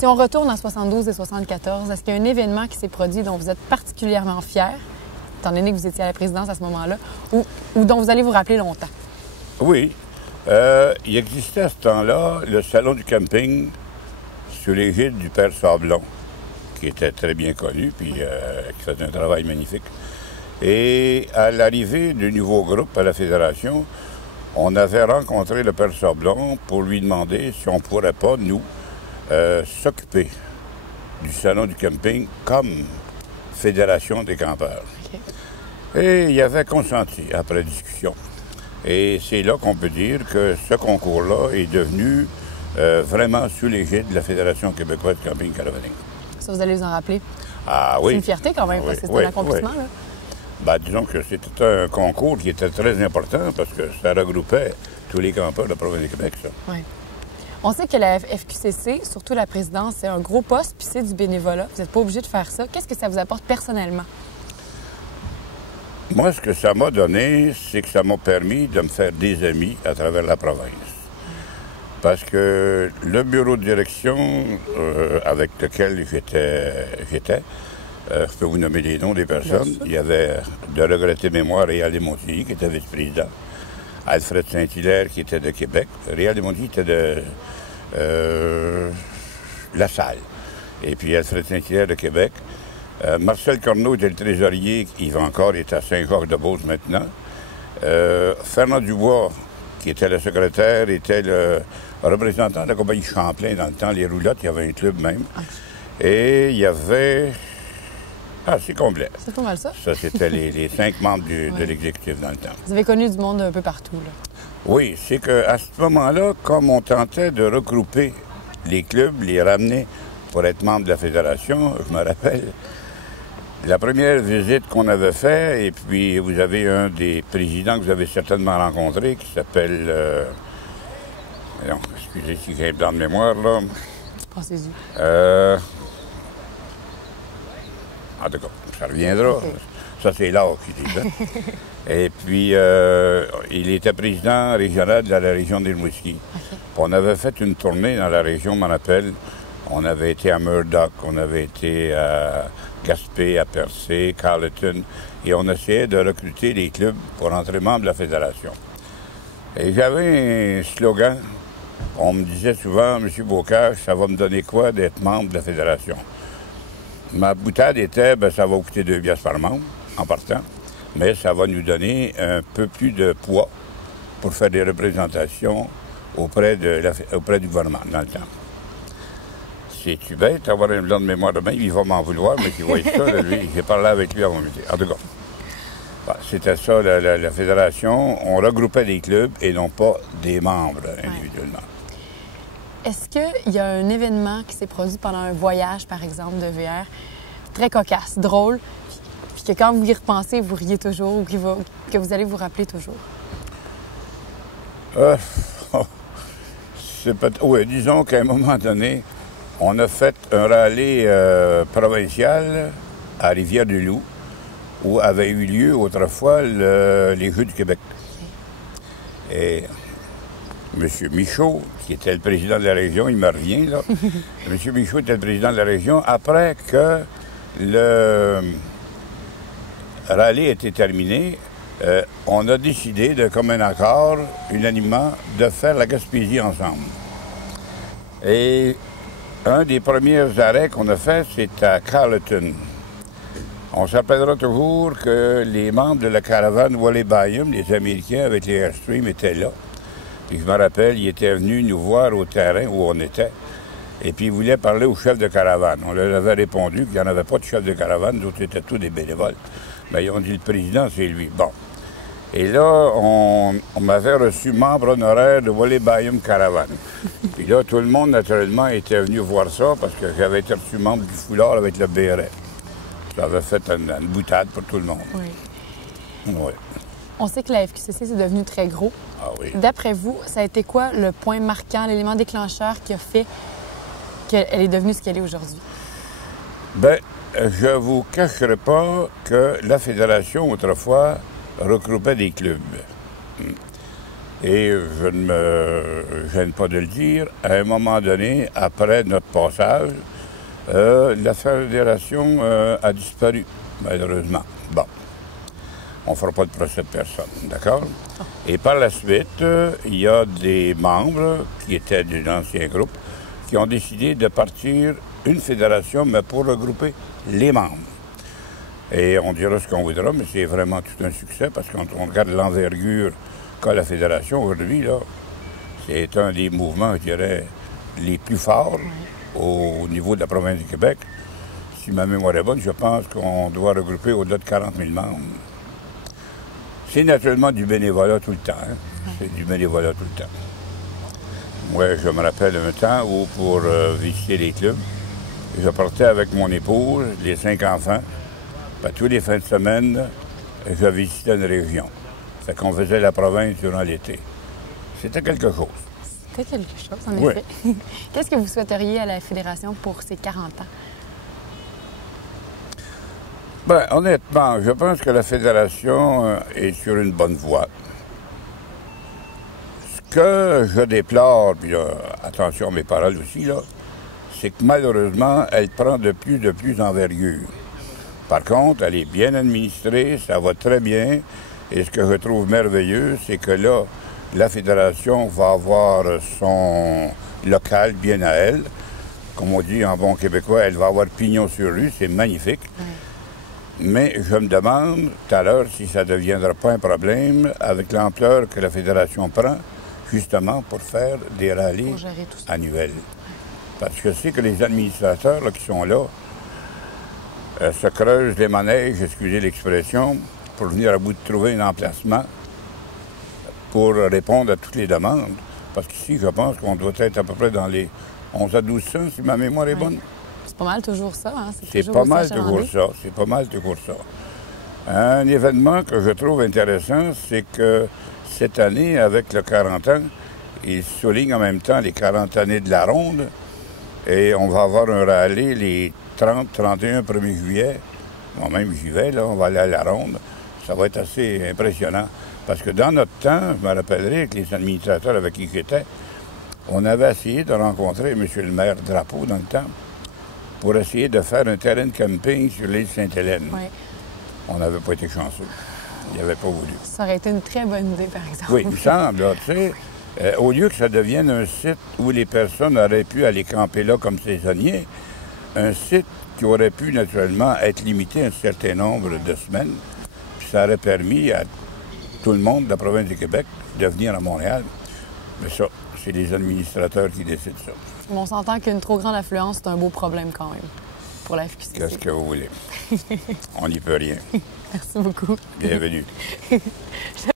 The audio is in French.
Si on retourne en 72 et 74, est-ce qu'il y a un événement qui s'est produit dont vous êtes particulièrement fier, étant donné que vous étiez à la présidence à ce moment-là, ou dont vous allez vous rappeler longtemps? Oui. Il existait à ce temps-là le salon du camping sous l'égide du père Sablon, qui était très bien connu, puis qui faisait un travail magnifique. Et à l'arrivée du nouveau groupe à la Fédération, on avait rencontré le père Sablon pour lui demander si on ne pourrait pas, nous, s'occuper du salon du camping comme Fédération des campeurs. Okay. Et il avait consenti après discussion. Et c'est là qu'on peut dire que ce concours-là est devenu vraiment sous l'égide de la Fédération québécoise de camping caravaning. Ça, vous allez vous en rappeler? Ah oui. C'est une fierté quand même, parce que c'est un accomplissement, là. Ben, disons que c'était un concours qui était très important parce que ça regroupait tous les campeurs de la province du Québec, ça. Oui. On sait que la FQCC, surtout la présidence, c'est un gros poste, puis c'est du bénévolat. Vous n'êtes pas obligé de faire ça. Qu'est-ce que ça vous apporte personnellement? Moi, ce que ça m'a donné, c'est que ça m'a permis de me faire des amis à travers la province. Parce que le bureau de direction avec lequel j'étais, je peux vous nommer les noms des personnes. Il y avait de regretter mémoire Réal Desmontilly, qui était vice-président. Alfred Saint-Hilaire, qui était de Québec. Réal Desmontilly était de La Salle. Et puis Alfred Saint-Hilaire de Québec. Marcel Corneau était le trésorier, qui va encore, est à Saint-Georges-de-Beauce maintenant. Fernand Dubois, qui était le secrétaire, était le représentant de la compagnie Champlain dans le temps, les roulottes, il y avait un club même. Et il y avait... Ah, c'est complet. C'est pas mal ça. Ça, c'était les 5 membres de l'exécutif dans le temps. Vous avez connu du monde un peu partout, là. Oui, c'est qu'à ce moment-là, comme on tentait de regrouper les clubs, les ramener pour être membre de la fédération, je me rappelle, la première visite qu'on avait faite, et puis vous avez un des présidents que vous avez certainement rencontré, qui s'appelle... non, excusez si j'ai un blanc de mémoire, là. Pensez-y. En tout cas, ça reviendra. Okay. Ça, c'est l'art qui dit ça. Et puis, il était président régional de la région d'Rimouski. Okay. On avait fait une tournée dans la région, je m'en rappelle. On avait été à Murdoch, on avait été à Gaspé, à Percé, Carleton, et on essayait de recruter des clubs pour entrer membre de la fédération. Et j'avais un slogan. On me disait souvent, M. Bocage, ça va me donner quoi d'être membre de la fédération? Ma boutade était, bien, ça va vous coûter 2 piastres par membre, en partant, mais ça va nous donner un peu plus de poids pour faire des représentations auprès du gouvernement, dans le temps. C'est-tu bête d'avoir un blanc de mémoire demain? Il va m'en vouloir, mais qu'il voit ça, là, lui. J'ai parlé avec lui avant midi. En tout cas, ben, c'était ça, la fédération. On regroupait des clubs et non pas des membres individuellement. Est-ce qu'il y a un événement qui s'est produit pendant un voyage, par exemple, de VR, très cocasse, drôle, puis que quand vous y repensez, vous riez toujours ou que vous allez vous rappeler toujours? Oui, disons qu'à un moment donné, on a fait un rallye provincial à Rivière-du-Loup, où avait eu lieu autrefois les Jeux du Québec. Et M. Michaud, qui était le président de la région, il me revient, là. M. Michaud était le président de la région après que le rallye était terminé. On a décidé, de commun accord, unanimement, de faire la Gaspésie ensemble. Et un des premiers arrêts qu'on a fait, c'est à Carleton. On s'appellera toujours que les membres de la caravane Wally Byam, les Américains avec les Airstream, étaient là. Puis je me rappelle, ils étaient venus nous voir au terrain où on était. Et puis ils voulaient parler au chef de caravane. On leur avait répondu qu'il n'y en avait pas de chef de caravane, d'autres étaient tous des bénévoles. Mais ils ont dit, le président, c'est lui. Bon. Et là, on m'avait reçu membre honoraire de Wally Byam Caravane. Puis là, tout le monde, naturellement, était venu voir ça parce que j'avais été reçu membre du foulard avec le béret. Ça avait fait une boutade pour tout le monde. Oui. Oui. On sait que la FQCC, c'est devenu très gros. Ah oui. D'après vous, ça a été quoi le point marquant, l'élément déclencheur qui a fait qu'elle est devenue ce qu'elle est aujourd'hui? Bien, je ne vous cacherai pas que la fédération, autrefois, regroupait des clubs. Et je ne me gêne pas de le dire, à un moment donné, après notre passage, la fédération a disparu, malheureusement. Bon, on ne fera pas de procès de personne, d'accord? Et par la suite, il y a des membres qui étaient d'un ancien groupe qui ont décidé de partir une fédération, mais pour regrouper les membres. Et on dira ce qu'on voudra, mais c'est vraiment tout un succès parce que quand on regarde l'envergure qu'a la fédération aujourd'hui, là, c'est un des mouvements, je dirais, les plus forts au niveau de la province du Québec. Si ma mémoire est bonne, je pense qu'on doit regrouper au-delà de 40 000 membres. C'est naturellement du bénévolat tout le temps. Hein? C'est du bénévolat tout le temps. Moi, je me rappelle un temps où, pour visiter les clubs, je partais avec mon épouse, les 5 enfants. Tous les fins de semaine, je visitais une région. Fait qu'on faisait la province durant l'été. C'était quelque chose. C'était quelque chose, en effet. Qu'est-ce que vous souhaiteriez à la Fédération pour ses 40 ans? Bien, honnêtement, je pense que la Fédération est sur une bonne voie. Ce que je déplore, puis attention à mes paroles aussi, là, c'est que malheureusement, elle prend de plus d'envergure. Par contre, elle est bien administrée, ça va très bien. Et ce que je trouve merveilleux, c'est que là, la Fédération va avoir son local bien à elle. Comme on dit en bon québécois, elle va avoir pignon sur rue, c'est magnifique. Mais je me demande tout à l'heure si ça ne deviendra pas un problème avec l'ampleur que la Fédération prend, justement pour faire des rallyes annuels. Parce que je sais que les administrateurs là, qui sont là se creusent les manèges, excusez l'expression, pour venir à bout de trouver un emplacement pour répondre à toutes les demandes. Parce qu'ici, je pense qu'on doit être à peu près dans les 11 à 12 cents, si ma mémoire est bonne. C'est pas mal toujours ça, hein? C'est pas mal toujours ça. C'est pas mal toujours ça. Un événement que je trouve intéressant, c'est que cette année, avec le 40 ans, il souligne en même temps les 40 années de la Ronde. Et on va avoir un rallye les 30, 31, 1er juillet. Moi-même, j'y vais, là, on va aller à la Ronde. Ça va être assez impressionnant. Parce que dans notre temps, je me rappellerai avec les administrateurs avec qui j'étais, on avait essayé de rencontrer M. le maire Drapeau dans le temps pour essayer de faire un terrain de camping sur l'île Sainte-Hélène. Oui. On n'avait pas été chanceux. Il n'avait pas voulu. Ça aurait été une très bonne idée, par exemple. Oui, il me semble, là, tu sais. Au lieu que ça devienne un site où les personnes auraient pu aller camper là comme saisonniers, un site qui aurait pu naturellement être limité à un certain nombre de semaines, puis ça aurait permis à tout le monde de la province du Québec de venir à Montréal. Mais ça, c'est les administrateurs qui décident ça. On s'entend qu'une trop grande affluence, c'est un beau problème quand même pour la FQCC. Qu'est-ce que vous voulez? On n'y peut rien. Merci beaucoup. Bienvenue.